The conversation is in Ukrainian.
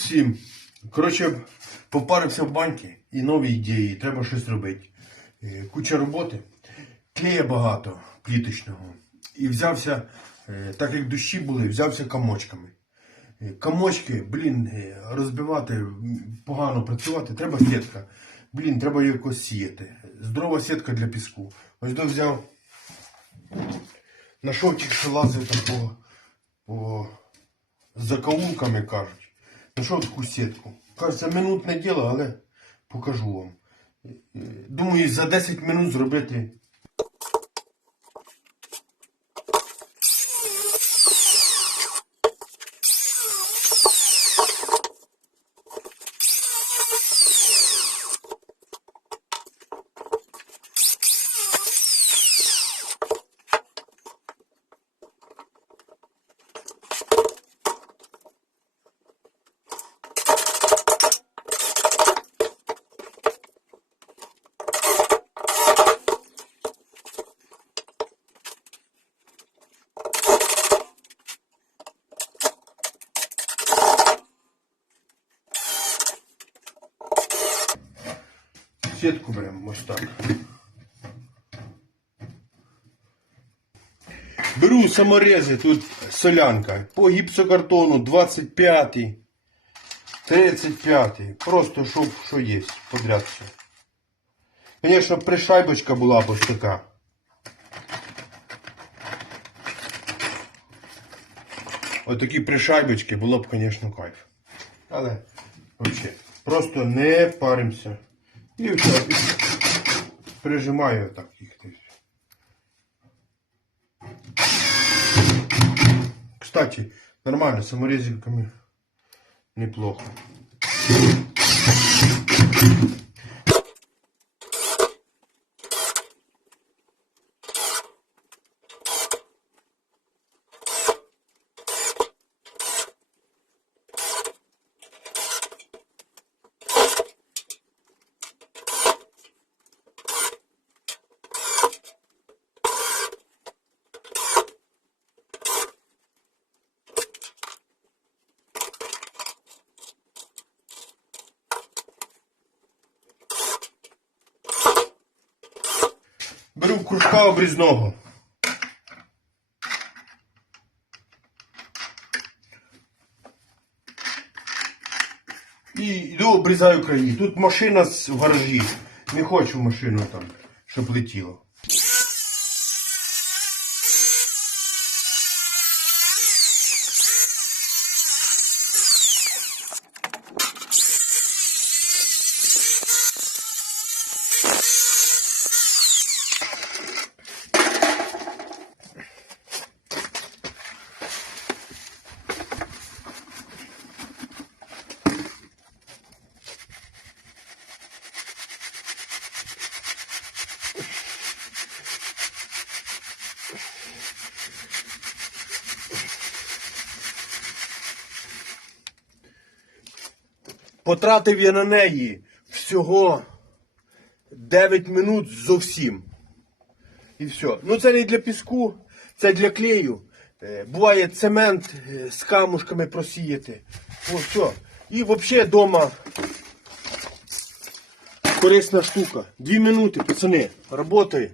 всім. Коротше, попарився в банки і нові ідеї, треба щось робити. Е, Куча роботи, клея багато пліточного. І взявся, е, так як дощі були, взявся комочками. Е, Комочки, блін, розбивати, погано працювати, треба сітка. Блін, треба якось сіяти. Здорова сітка для піску. Ось до взяв. Нашов тільки що лазив там по, по закоулками кажуть. Знайшов таку сітку. Кажеться, минутне діло, але покажу вам. Е, Думаю, за 10 минут зробити. Сітку беремо ось так. Беру саморези, тут солянка. По гіпсокартону 25, 35. Просто щоб що є, подряд все. Звісно, пришайбочка була б ось така. Отакі пришайбочки було б, звісно, кайф. Але взагалі, просто не паримося. І все. і Прижимаю так їх. та й все. Кстати, нормально, саморезиками неплохо. Беру кружка обрізного. І йду обрізаю краї. Тут машина з- гаражі. Не хочу машину там, щоб летіло. Потратив я на неї всього 9 минут зовсім. І все. Ну це не для піску, це для клею. Е, Буває цемент е, з камушками просіяти. О, все. І взагалі вдома корисна штука. Дві минути, пацани, роботи.